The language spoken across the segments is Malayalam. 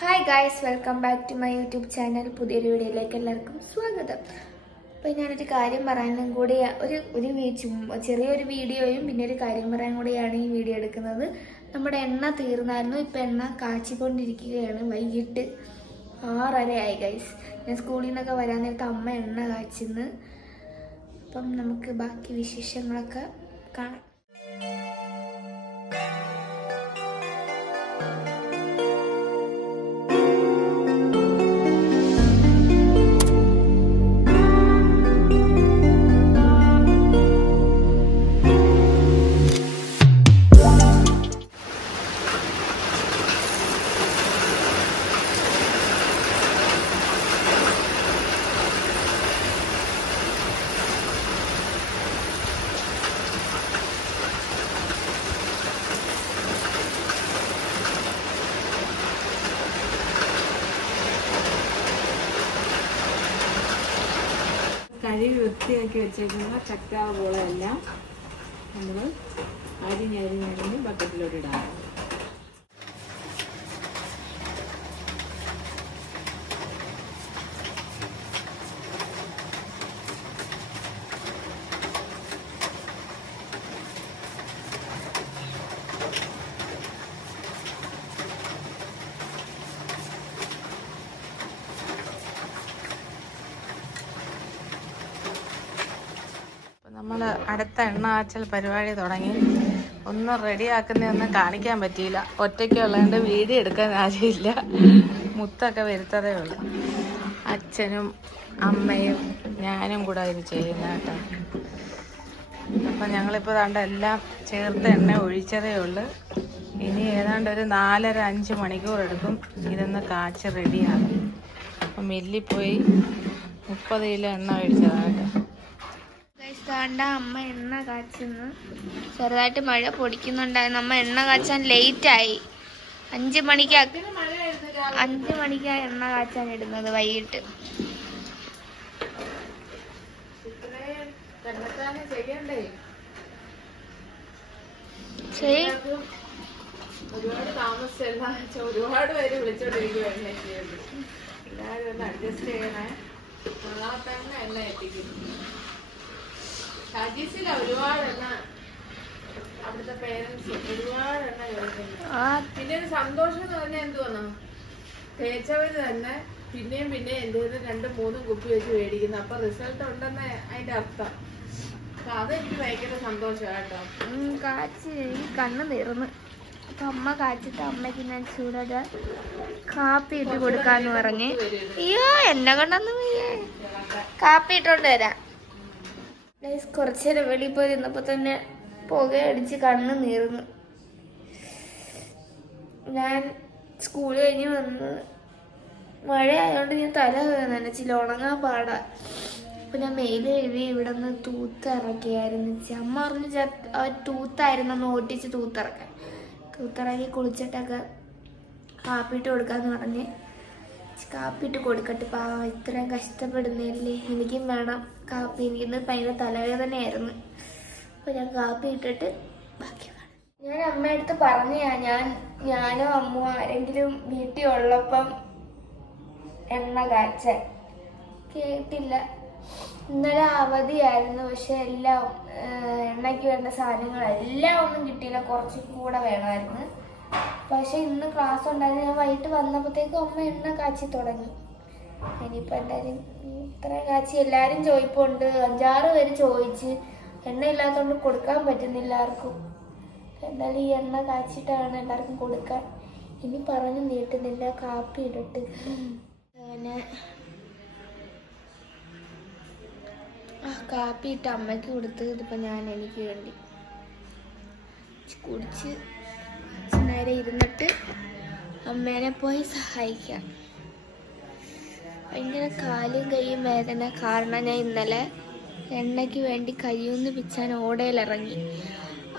Hi guys, welcome back to my YouTube channel. പുതിയൊരു വീഡിയോയിലേക്ക് എല്ലാവർക്കും സ്വാഗതം. അപ്പോൾ ഞാനൊരു കാര്യം പറയാനും കൂടി ചെറിയൊരു വീഡിയോയും പിന്നെ ഒരു കാര്യം പറയാൻ കൂടിയാണ് ഈ വീഡിയോ എടുക്കുന്നത്. നമ്മുടെ എണ്ണ തീർന്നായിരുന്നു. ഇപ്പം എണ്ണ കാച്ചിക്കൊണ്ടിരിക്കുകയാണ്. വൈകിട്ട് 6:30 ആയി ഗൈസ്. ഞാൻ സ്കൂളിൽ നിന്നൊക്കെ വരാൻ നേരത്തെ അമ്മ എണ്ണ കാച്ചിന്ന്. അപ്പം നമുക്ക് ബാക്കി വിശേഷങ്ങളൊക്കെ കാണാം. കഴുകി വൃത്തിയാക്കി വെച്ചേക്കുന്ന ചക്കാവോളെല്ലാം നമ്മൾ അരിഞ്ഞരിഞ്ഞരിഞ്ഞ് ബക്കറ്റിലോട്ട് ഇടാം. നമ്മൾ അടുത്ത എണ്ണ ആച്ചൽ പരിപാടി തുടങ്ങി. ഒന്നും റെഡിയാക്കുന്നതൊന്നും കാണിക്കാൻ പറ്റിയില്ല. ഒറ്റയ്ക്ക് ഉള്ളതുകൊണ്ട് വീഡിയോ എടുക്കാൻ ആരുമില്ല. മുത്തൊക്കെ വരുത്തതേ ഉള്ളൂ. അച്ഛനും അമ്മയും ഞാനും കൂടെ ഇത് ചെയ്യുന്ന കേട്ടോ. അപ്പം ഞങ്ങളിപ്പോൾ ദാണ്ട് എല്ലാം ചേർത്ത് എണ്ണ ഒഴിച്ചതേ ഉള്ളൂ. ഇനി ഏതാണ്ട് ഒരു 4-5 മണിക്കൂർ എടുക്കും ഇതൊന്ന് കാച്ച് റെഡിയാകും. അപ്പം മില്ലിൽ പോയി 30 കിലോ എണ്ണ ഒഴിച്ചതാണ് കേട്ടോ. അമ്മ എണ്ണ കാച്ചുന്നു. ചെറുതായിട്ട് മഴ പൊടിക്കുന്നുണ്ടായിരുന്നു. അമ്മ എണ്ണ കാച്ചാൻ ലേറ്റായി. 5 മണിക്കാണ് എണ്ണ കാച്ചാൻ ഇടുന്നത് വൈകിട്ട്. ഒരുപാട് താമസിച്ചല്ല, ഒരുപാട് പേര് വിളിച്ചോണ്ടിരിക്കുവായിരുന്നു. എല്ലാവരും ഒന്ന് അഡ്ജസ്റ്റ് ചെയ്യണേ. നാളെ തന്നെ എണ്ണ എത്തിക്കും. ഷാജീസില ഒരുപാട് എണ്ണ, അവിടുത്തെ പേരൻസ് ഒരുപാട് എണ്ണ ചോദിക്കുന്നു. പിന്നെ ഒരു സന്തോഷം എന്ന് പറഞ്ഞാൽ എന്തുവാണോ, തേച്ചവര് തന്നെ പിന്നെയും എന്റെ 2-3 കുപ്പി വെച്ച് മേടിക്കുന്നു. അപ്പൊ റിസൾട്ട് ഉണ്ടെന്ന് അതിന്റെ അർത്ഥം. അപ്പൊ അതെനിക്ക് ഭയങ്കര സന്തോഷമാട്ടോ. കാച്ചി കണ്ണ് തീർന്ന്. അപ്പൊ അമ്മ കാച്ചിട്ട് അമ്മയ്ക്ക് ഞാൻ ചൂടോടെ കാപ്പി ഇട്ട് കൊടുക്കാന്ന് പറഞ്ഞ്. അയ്യോ, എന്നെ കൊണ്ടൊന്നും കാപ്പി ഇട്ടോണ്ട് വരാം. കുറച്ചു നേരം വെളിയിൽ പോയി നിന്നപ്പോ തന്നെ പുകയടിച്ച് കണ്ണ് നീർന്നു. ഞാൻ സ്കൂളിൽ കഴിഞ്ഞ് വന്ന് മഴ ആയതുകൊണ്ട് ഞാൻ തല നനച്ചില്ല, ഉണങ്ങാൻ പാടാ. അപ്പൊ ഞാൻ മെയിൽ എഴുതി ഇവിടെ നിന്ന് തൂത്തിറക്കിയായിരുന്നു. അമ്മ പറഞ്ഞു തൂത്തായിരുന്നു, ഓട്ടിച്ച് തൂത്തിറക്കി കുളിച്ചിട്ടൊക്കെ കാപ്പിയിട്ട് കൊടുക്കാന്ന് പറഞ്ഞ് കാപ്പിയിട്ട് കൊടുക്കട്ടെ. ഇത്രയും കഷ്ടപ്പെടുന്നല്ലേ, എനിക്കും വേണം കാപ്പി. എനിക്കിന്ന് ഭയങ്കര തലവേദനയായിരുന്നു. അപ്പോൾ ഞാൻ കാപ്പി ഇട്ടിട്ട് ബാക്കി കാണാം. ഞാൻ അമ്മയടുത്ത് ഞാനോ അമ്മോ ആരെങ്കിലും വീട്ടിൽ ഉള്ളപ്പം എണ്ണ കാച്ചാൻ കേട്ടില്ല. ഇന്നലെ അവധിയായിരുന്നു. പക്ഷെ എല്ലാം എണ്ണയ്ക്ക് വേണ്ട സാധനങ്ങളെല്ലാം ഒന്നും കിട്ടിയില്ല. കുറച്ചും കൂടെ വേണമായിരുന്നു. പക്ഷെ ഇന്ന് ക്ലാസ് ഉണ്ടായിരുന്നു. ഞാൻ വൈകിട്ട് വന്നപ്പോഴത്തേക്കും അമ്മ എണ്ണ കാച്ചി തുടങ്ങി. ഇനിയിപ്പോൾ എന്തായാലും ഇത്രയും കാച്ചി എല്ലാവരും ചോദിപ്പുണ്ട്. 5-6 പേര് ചോദിച്ച്. എണ്ണ ഇല്ലാത്തതുകൊണ്ട് കൊടുക്കാൻ പറ്റുന്നില്ല ആർക്കും. എന്തായാലും ഈ എണ്ണ കാച്ചിട്ടാണ് എല്ലാവർക്കും കൊടുക്കാൻ. ഇനി പറഞ്ഞു നീട്ടുന്നില്ല, കാപ്പി ഇടട്ട്. അങ്ങനെ കാപ്പി ഇട്ട് അമ്മയ്ക്ക് കൊടുത്ത് ഇതിപ്പോൾ ഞാൻ എനിക്ക് വേണ്ടി കുടിച്ച് നേരെ ഇരുന്നിട്ട് അമ്മേനെ പോയി സഹായിക്കാം. ഭയങ്കര കാലും കൈയും വേദന. കാരണം ഞാൻ ഇന്നലെ എണ്ണയ്ക്ക് വേണ്ടി കൈയൊന്ന് പിച്ചാൻ ഓടയിലിറങ്ങി.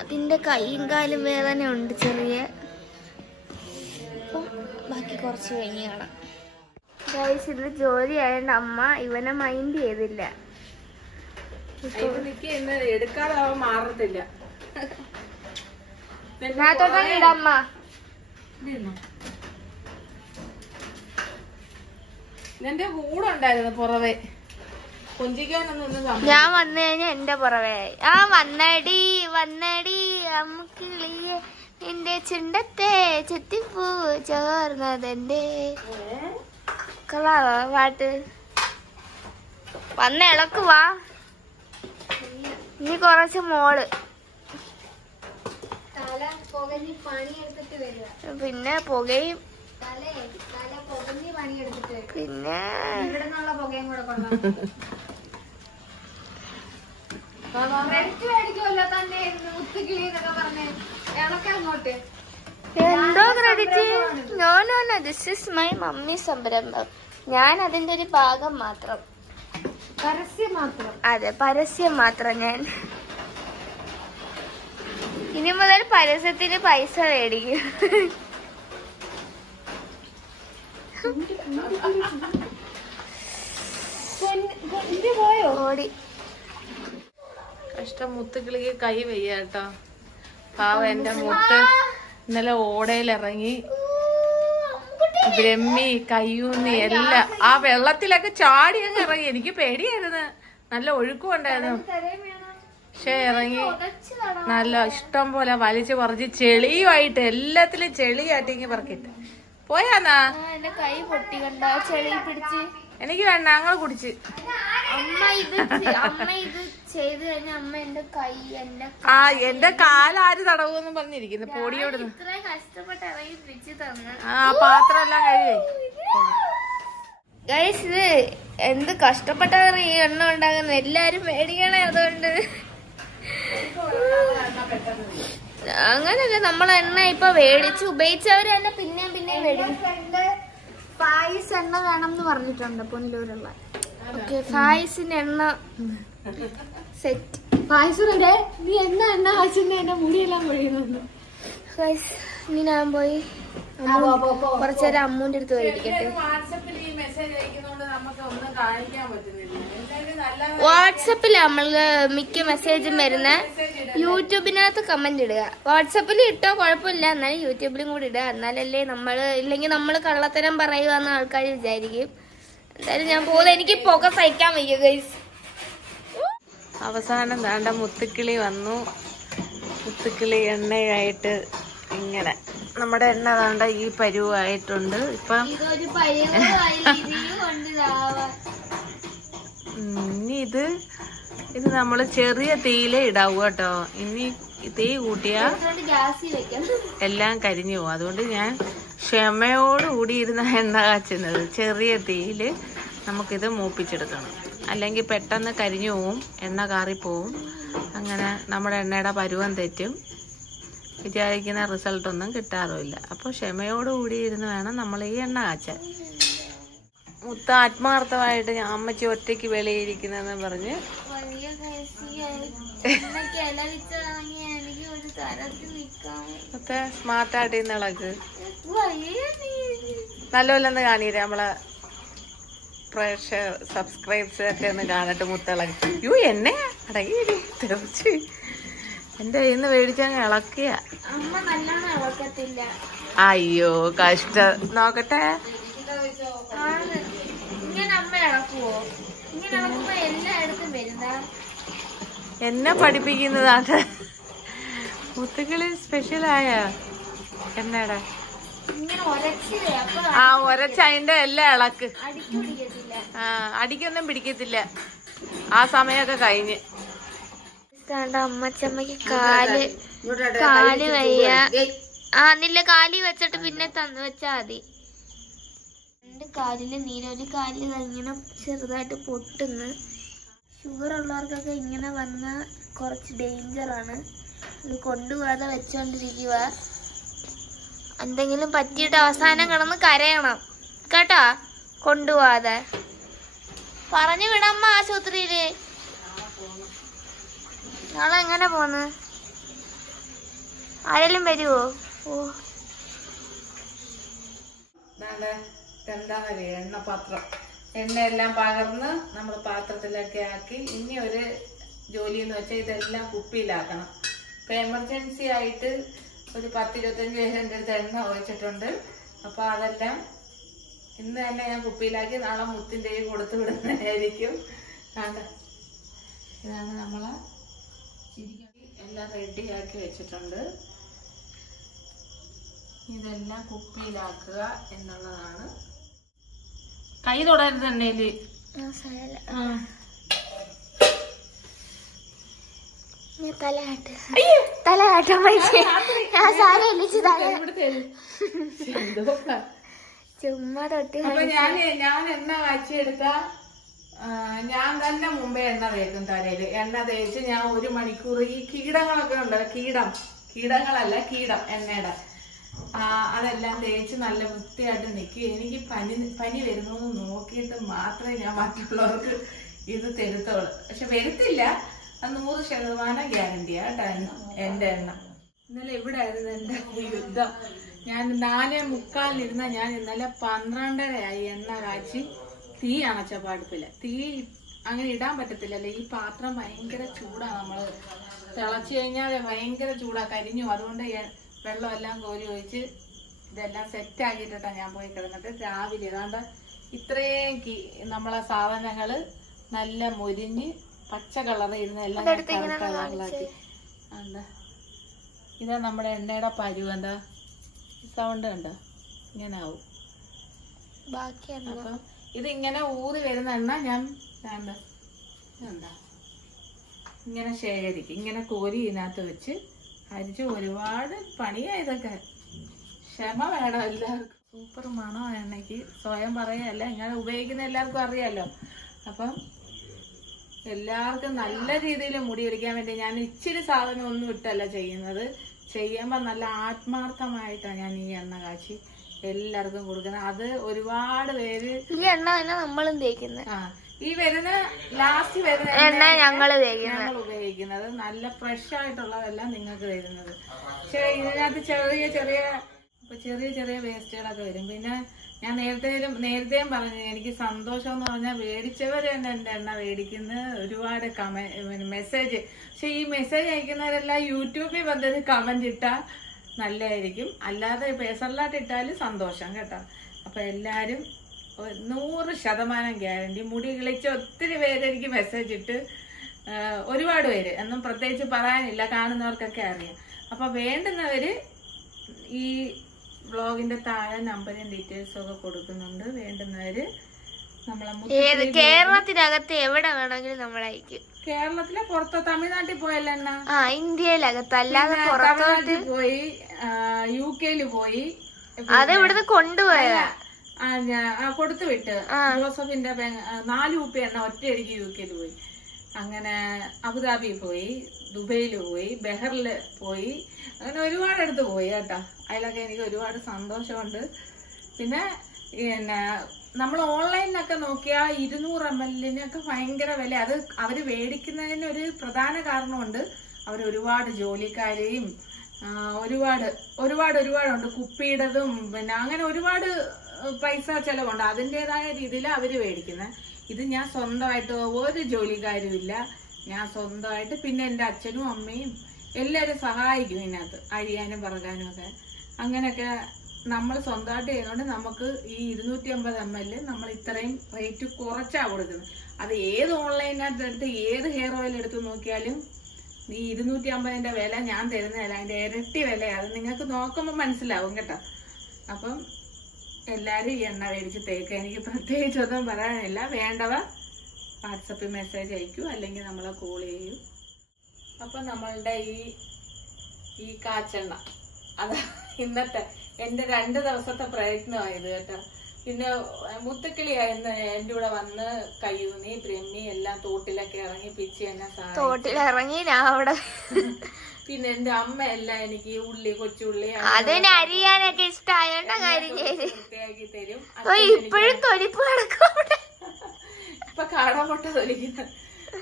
അതിൻ്റെ കൈയും കാലും വേദന ഉണ്ട് ചെറിയ. അപ്പം ബാക്കി കുറച്ച് കഴിഞ്ഞ് കാണാം. ഗൈസ്, ഇന്ന് ജോലി ആയതുകൊണ്ട് അമ്മ ഇവനെ മൈൻഡ് ചെയ്തില്ല. എടുക്കാതെ മാറത്തില്ല. ഇതിനകത്തോട്ടങ്ങ് ഇടമ്മ. ഇതിന്റെ കൂടെ ഉണ്ടായിരുന്നു പുറവേ കൊഞ്ചിക്കാനൊന്നും. ഞാൻ വന്നു കഴിഞ്ഞാ എന്റെ പുറവേ ആ വന്നടി വന്നടി അമ്മുക്കിളിയെ നിന്റെ ചുണ്ടത്തെ ചെത്തിപ്പൂ ചോർന്നതെന്റെ കളാവോ പാട്ട് വന്ന ഇളക്കുവാ. ഇനി കൊറച്ച് മോള് പിന്നെ പുകയും പിന്നെ എന്തോ credit. No this is my mummy സംരംഭം. ഞാൻ അതിന്റെ ഒരു ഭാഗം മാത്രം. പരസ്യം മാത്രം. അതെ, പരസ്യം മാത്രം. ഞാൻ ഇനി മുതൽ പരസ്യത്തിന് പൈസ മേടിക്കും. ഓടി കഷ്ടം. മുത്തുകിളിക്ക് കൈ വയ്യ കേട്ടോ. പാവം എന്റെ മുത്ത് ഇന്നലെ ഓടയിലിറങ്ങി ബ്രഹ്മി കയ്യൂന്നി എല്ലാം ആ വെള്ളത്തിലൊക്കെ ചാടി അങ്ങ് ഇറങ്ങി. എനിക്ക് പേടിയായിരുന്നു, നല്ല ഒഴുക്കും ഉണ്ടായിരുന്നു. പക്ഷെ ഇറങ്ങി നല്ല ഇഷ്ടം പോലെ വലിച്ചു പറിച്ച് ചെളിയുമായിട്ട് എല്ലാത്തിലും ചെളിയായിട്ട് ഇങ്ങനെ പറക്കിട്ട് പോയാന്നാ. കൈ പൊട്ടി കണ്ട ചെളി പിടിച്ച്. എനിക്ക് വേണ്ട, ഞങ്ങൾ കുടിച്ച്. അമ്മ ഇത് ചെയ്ത് കഴിഞ്ഞ അമ്മ എന്റെ കൈ എന്റെ കാലാര് തടവെന്ന് പറഞ്ഞിരിക്കുന്നു പൊടിയോട്. ഇത്രയും കഷ്ടപ്പെട്ട് ഇറങ്ങി പിടിച്ച് തന്നു. ആ പാത്രം എല്ലാം കഴിവേ. ഗൈസ്, ഇത് എന്ത് കഷ്ടപ്പെട്ടാണ് ഈ എണ്ണ ഉണ്ടാകുന്നത്. എല്ലാരും മേടിക്കണേ. അതുകൊണ്ട് അങ്ങനല്ല, നമ്മളെ എണ്ണ ഇപ്പൊ മേടിച്ച് ഉപയോഗിച്ചവര് തന്നെ പിന്നെയും മേടിക്കും. ഫായിസ് എണ്ണ വേണം എന്ന് പറഞ്ഞിട്ടുണ്ട് പൊന്നിലൂരുള്ള. ഓക്കെ, ഫായിസിന്റെ എണ്ണ സെറ്റ്. ഫായിസിന്റെ നീ എണ്ണ ആവശ്യം എന്റെ മുടിയെല്ലാം പൊഴിയുന്നു. ഇനി ഞാൻ പോയി കുറച്ചേരം അമ്മൂന്റെ അടുത്ത് പോയിരിക്കട്ടെ. വാട്സപ്പിൽ നമ്മള് മിക്ക മെസ്സേജും വരുന്ന യൂട്യൂബിനകത്ത് കമന്റ് ഇടുക. വാട്സപ്പിൽ ഇട്ടോ കുഴപ്പമില്ല, എന്നാലും യൂട്യൂബിലും കൂടി ഇടുക. എന്നാലല്ലേ ഇല്ലെങ്കിൽ നമ്മള് കള്ളത്തരം പറയുവാന്ന് ആൾക്കാർ വിചാരിക്കും. എന്തായാലും ഞാൻ പോകുന്നത്. എനിക്ക് പുക സഹിക്കാൻ വയ്യ ഗൈസ്. അവസാനം വേണ്ട മുത്തുക്കിളി വന്നു. മുത്തുക്കിളി എണ്ണയായിട്ട് ഇങ്ങനെ നമ്മുടെ എണ്ണ വേണ്ട ഈ പരുവായിട്ടുണ്ട്. ഇപ്പം ഇനി ഇത് നമ്മള് ചെറിയ തീയിലേ ഇടാവൂ കേട്ടോ. ഇനി തീ കൂട്ടിയാ എല്ലാം കരിഞ്ഞു പോകും. അതുകൊണ്ട് ഞാൻ ക്ഷമയോടുകൂടി ഇരുന്ന എണ്ണ കാച്ചുന്നത്. ചെറിയ തീയില് നമുക്കിത് മൂപ്പിച്ചെടുക്കണം, അല്ലെങ്കിൽ പെട്ടെന്ന് കരിഞ്ഞു പോവും, എണ്ണ കാറിപ്പോവും. അങ്ങനെ നമ്മുടെ എണ്ണയുടെ പരുവം തെറ്റും, വിചാരിക്കുന്ന റിസൾട്ടൊന്നും കിട്ടാറുമില്ല. അപ്പോൾ ക്ഷമയോടുകൂടി ഇരുന്ന് വേണം നമ്മൾ ഈ എണ്ണ കാച്ചാൻ. മുത്ത ആത്മാർത്ഥമായിട്ട് ഞാൻ അമ്മച്ചി ഒറ്റയ്ക്ക് വെളിയിരിക്കുന്നെന്ന് പറഞ്ഞ് മുത്ത സ്മാർട്ടായിട്ട് ഇന്ന് ഇളക്ക് നല്ലപോലെന്ന് കാണീരേ. നമ്മളെ പ്രേക്ഷക സബ്സ്ക്രൈബ്സ് ഒക്കെ ഒന്ന് കാണട്ടെ. മുത്തിളക്കി യു എന്നെ അടങ്ങി തെറിച്ച് എന്റെ കയ്യിൽ നിന്ന് മേടിച്ചങ്ങ് ഇളക്കിയ. അയ്യോ കഷ്ട. നോക്കട്ടെ, എന്നെ പഠിപ്പിക്കുന്നതാണ്. മുത്തുകിളി സ്പെഷ്യലായ എന്നടാ ആ ഒരച്ച അതിന്റെ എല്ലാം ഇളക്ക്. അടിക്കൊന്നും പിടിക്കത്തില്ല. ആ സമയമൊക്കെ കഴിഞ്ഞ്. അമ്മച്ചമ്മക്ക് കാല് വയ്യ. നില്ല കാലി വെച്ചിട്ട് പിന്നെ തന്നു വെച്ചാ മതി. 2 കാലില് നീര്, ഒരു കാലില് ഇങ്ങനെ ചെറുതായിട്ട് പൊട്ടുന്നു. ഷുഗർ ഉള്ളവർക്കൊക്കെ ഇങ്ങനെ വന്ന കുറച്ച് ഡേഞ്ചറാണ്. ഇത് കൊണ്ടുപോകാതെ വെച്ചോണ്ടിരിക്കുക. എന്തെങ്കിലും പറ്റിയിട്ട് അവസാനം കിടന്ന് കരയണം കേട്ടോ. കൊണ്ടുപോവാതെ പറഞ്ഞു വിടമ്മ ആശുപത്രിയില്. നാളെ എങ്ങനെ പോന്ന്? ആരെങ്കിലും വരുവോ? എണ്ണപാത്രം എണ്ണയെല്ലാം പകർന്ന് നമ്മൾ പാത്രത്തിലൊക്കെ ആക്കി. ഇനി ഒരു ജോലി എന്ന് വെച്ചാൽ ഇതെല്ലാം കുപ്പിയിലാക്കണം. ഇപ്പൊ എമർജൻസി ആയിട്ട് ഒരു 10-25 പേരുടെ അടുത്ത് എണ്ണ ഒഴിച്ചിട്ടുണ്ട്. അപ്പൊ അതെല്ലാം ഇന്ന് തന്നെ ഞാൻ കുപ്പിയിലാക്കി നാളെ മുത്തിന്റെ കൊടുത്തു വിടുന്നതായിരിക്കും. കണ്ട, ഇതാണ് നമ്മളെ ചിരിക്കടി എല്ലാം റെഡിയാക്കി വെച്ചിട്ടുണ്ട്. ഇതെല്ലാം കുപ്പിയിലാക്കുക എന്നുള്ളതാണ്. കൈ തൊടരുത് എണ്ണയില്. ചുമ്മാ തൊട്ടി. അപ്പൊ ഞാൻ എണ്ണ കാച്ചിയെടുത്ത ഞാൻ തന്നെ മുമ്പേ എണ്ണ തേക്കും തലയില്. എണ്ണ തേച്ച് ഞാൻ 1 മണിക്കൂർ ഈ കീടങ്ങളൊക്കെ ഉണ്ടല്ലോ, കീടങ്ങളല്ല കീടം എണ്ണയുടെ അതെല്ലാം തേച്ച് നല്ല വൃത്തിയായിട്ട് നിൽക്കും. എനിക്ക് പനി വരുന്നു നോക്കിയിട്ട് മാത്രമേ ഞാൻ മറ്റുള്ളവർക്ക് ഇത് തരുത്തുള്ളൂ. പക്ഷെ വരുത്തില്ല, അത് 100% ഗ്യാരണ്ടിയാ കേട്ടോ എന്റെ എണ്ണ. ഇന്നലെ ഇവിടെ ആയിരുന്നു എന്റെ യുദ്ധം. ഞാൻ 4:45 ഞാൻ ഇന്നലെ 12:30 എണ്ണ കാച്ചി തീ അണച്ച പാടുപ്പില്ല. തീ അങ്ങനെ ഇടാൻ പറ്റത്തില്ലല്ലേ, ഈ പാത്രം ഭയങ്കര ചൂടാണ്. നമ്മള് തിളച്ചു കഴിഞ്ഞാൽ ഭയങ്കര ചൂടാ, കരിഞ്ഞു. അതുകൊണ്ട് വെള്ളമെല്ലാം കോരി ഒഴിച്ച് ഇതെല്ലാം സെറ്റ് ആക്കിയിട്ടാണ് ഞാൻ പോയി കിടന്നിട്ട് രാവിലെ ഏതാണ്ട് ഇത്രയും നമ്മളെ സാധനങ്ങള് നല്ല മൊരിഞ്ഞ് പച്ച കളറ് ഇരുന്ന് എല്ലാം കളറാക്കി. എന്താ ഇതാ നമ്മുടെ എണ്ണയുടെ പരുവ്. എന്താ സൗണ്ട് കണ്ടോ, ഇങ്ങനെ ആവും. അപ്പം ഇതിങ്ങനെ ഊറി വരുന്ന എണ്ണ ഞാൻ എന്താ ഇങ്ങനെ ശേഖരിക്കും. ഇങ്ങനെ കോരി ഇതിനകത്ത് വെച്ച് അരിച്ച്. ഒരുപാട് പണിയാ ഇതൊക്കെ, ക്ഷമ വേണം എല്ലാവർക്കും. സൂപ്പർ മണോ എണ്ണയ്ക്ക്, സ്വയം പറയല്ല, ഇങ്ങനെ ഉപയോഗിക്കുന്ന എല്ലാവർക്കും അറിയാലോ. അപ്പം എല്ലാവർക്കും നല്ല രീതിയിൽ മുടി പിടിക്കാൻ വേണ്ടി ഞാൻ ഇച്ചിരി സാധനം ഒന്നും ഇട്ടല്ല ചെയ്യുന്നത്. ചെയ്യുമ്പോ നല്ല ആത്മാർത്ഥമായിട്ടാണ് ഞാൻ ഈ എണ്ണ കാച്ചി എല്ലാവർക്കും കൊടുക്കുന്നത്. അത് ഒരുപാട് പേര് ഈ എണ്ണ തന്നെ നമ്മളും തേക്കുന്നത്. ഈ വരുന്ന ലാസ്റ്റ് വരുന്ന എണ്ണ ഞങ്ങൾ ഉപയോഗിക്കുന്നത് നല്ല ഫ്രഷ് ആയിട്ടുള്ളതെല്ലാം നിങ്ങൾക്ക് തരുന്നത്. പക്ഷെ ഇതിനകത്ത് ചെറിയ ചെറിയ വേസ്റ്റുകളൊക്കെ വരും. പിന്നെ ഞാൻ നേരത്തെയും പറഞ്ഞു, എനിക്ക് സന്തോഷം എന്ന് പറഞ്ഞാൽ മേടിച്ചവർ തന്നെ എന്റെ എണ്ണ മേടിക്കുന്ന ഒരുപാട് മെസ്സേജ്. പക്ഷെ ഈ മെസ്സേജ് അയക്കുന്നവരെല്ലാം യൂട്യൂബിൽ വന്നത് കമന്റ് ഇട്ടാ നല്ലതായിരിക്കും, അല്ലാതെ പേഴ്സണലായിട്ട് ഇട്ടാലും സന്തോഷം കേട്ടോ. അപ്പൊ എല്ലാരും 100% ഗ്യാരണ്ടി. മുടി കിളിച്ച ഒത്തിരി പേര് എനിക്ക് മെസ്സേജ് ഇട്ട്, ഒരുപാട് പേര്, എന്നും പ്രത്യേകിച്ച് പറയാനില്ല, കാണുന്നവർക്കൊക്കെ അറിയാം. അപ്പൊ വേണ്ടുന്നവര് ഈ വ്ളോഗിന്റെ താഴെ നമ്പറും ഡീറ്റെയിൽസും ഒക്കെ കൊടുക്കുന്നുണ്ട്. വേണ്ടുന്നവര് നമ്മളെ കേരളത്തിനകത്ത് എവിടെ വേണമെങ്കിലും നമ്മളയക്കും. കേരളത്തിലെ പുറത്തോ തമിഴ്നാട്ടിൽ പോയല്ലോ എണ്ണ, ഇന്ത്യയിലകത്ത് അല്ലാതെ തമിഴ്നാട്ടിൽ പോയി, UK പോയി, അത് ഇവിടുന്ന് കൊണ്ടുപോയാ കൊടുത്തു വിട്ട്. ജോസഫിന്റെ 4 കുപ്പി എണ്ണ ഒറ്റയടിക്ക് UK പോയി. അങ്ങനെ അബുദാബി പോയി, ദുബൈയില് പോയി, ബെഹറില് പോയി, അങ്ങനെ ഒരുപാട് അടുത്ത് പോയി കേട്ടോ. അതിലൊക്കെ എനിക്ക് ഒരുപാട് സന്തോഷമുണ്ട്. പിന്നെ നമ്മൾ ഓൺലൈനിലൊക്കെ നോക്കിയാൽ 200 ml ഭയങ്കര വില. അത് അവര് മേടിക്കുന്നതിന് ഒരു പ്രധാന കാരണമുണ്ട്. അവർ ഒരുപാട് ജോലിക്കാരെയും ഒരുപാടുണ്ട്. കുപ്പിയുടേതും പിന്നെ അങ്ങനെ ഒരുപാട് പൈസ ചെലവുണ്ട്. അതിൻ്റെതായ രീതിയിൽ അവര് മേടിക്കുന്നത്. ഇത് ഞാൻ സ്വന്തമായിട്ട്, ഒരു ജോലിക്കാരും ഇല്ല, ഞാൻ സ്വന്തമായിട്ട്. പിന്നെ എൻ്റെ അച്ഛനും അമ്മയും എല്ലാവരും സഹായിക്കും ഇതിനകത്ത് അരിയാനും പറക്കാനും ഒക്കെ. അങ്ങനെയൊക്കെ നമ്മൾ സ്വന്തമായിട്ട് ചെയ്യുന്നതുകൊണ്ട് നമുക്ക് ഈ 250 ml നമ്മൾ ഇത്രയും റേറ്റ് കുറച്ചാണ് കൊടുക്കുന്നത്. അത് ഏത് ഓൺലൈനകത്ത് എടുത്ത് ഏത് ഹെയർ ഓയിൽ എടുത്ത് നോക്കിയാലും ഈ 250 വില ഞാൻ തരുന്നതല്ല, അതിന്റെ ഇരട്ടി വിലയാണ്. അത് നിങ്ങൾക്ക് നോക്കുമ്പോൾ മനസ്സിലാവും കേട്ടോ. അപ്പം എല്ലാവരും ഈ എണ്ണ മേടിച്ച് തേക്കുക. എനിക്ക് പ്രത്യേകിച്ചൊന്നും പറയാനില്ല. വേണ്ടവ വാട്സപ്പിൽ മെസ്സേജ് അയക്കൂ, അല്ലെങ്കിൽ നമ്മളെ കോൾ ചെയ്യൂ. അപ്പൊ നമ്മളുടെ ഈ കാച്ചെണ്ണ അത് ഇന്നത്തെ എന്റെ 2 ദിവസത്തെ പ്രയത്നമായത് കേട്ടോ. പിന്നെ മുത്തക്കിളിയായിരുന്നു എന്റെ കൂടെ വന്ന് കയ്യൂന്നി ബ്രഹ്മി എല്ലാം തോട്ടിലൊക്കെ ഇറങ്ങി പിച്ചി എന്നെ തോട്ടിലിറങ്ങി ഞാൻ അവിടെ. പിന്നെ എന്റെ അമ്മ എല്ലാം എനിക്ക് ഉള്ളി, കൊച്ചുള്ളി അരിയാനൊക്കെ ഇഷ്ടമായോണ്ടാ കാര്യം വൃത്തിയാക്കി തരും. ഇപ്പോഴും തൊലിപ്പ് കിടക്കും, ഇപ്പൊ കാടമുട്ട തൊലിക്കുന്നത്.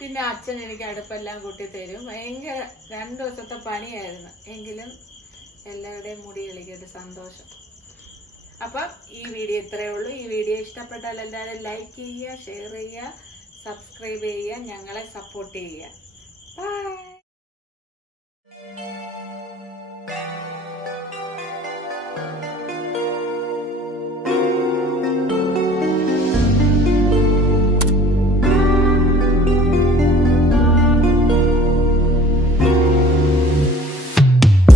പിന്നെ അച്ഛൻ എനിക്ക് അടുപ്പെല്ലാം കൂട്ടി തരും. ഭയങ്കര 2 ദിവസത്തെ പണിയായിരുന്നു. എങ്കിലും എല്ലാവരുടെയും മുടി കളിക്കൊരു സന്തോഷം. അപ്പൊ ഈ വീഡിയോ ഇത്രയേ ഉള്ളൂ. ഈ വീഡിയോ ഇഷ്ടപ്പെട്ടാൽ എല്ലാവരും ലൈക്ക് ചെയ്യുക, ഷെയർ ചെയ്യുക, സബ്സ്ക്രൈബ് ചെയ്യുക, ഞങ്ങളെ സപ്പോർട്ട് ചെയ്യുക. ബൈ.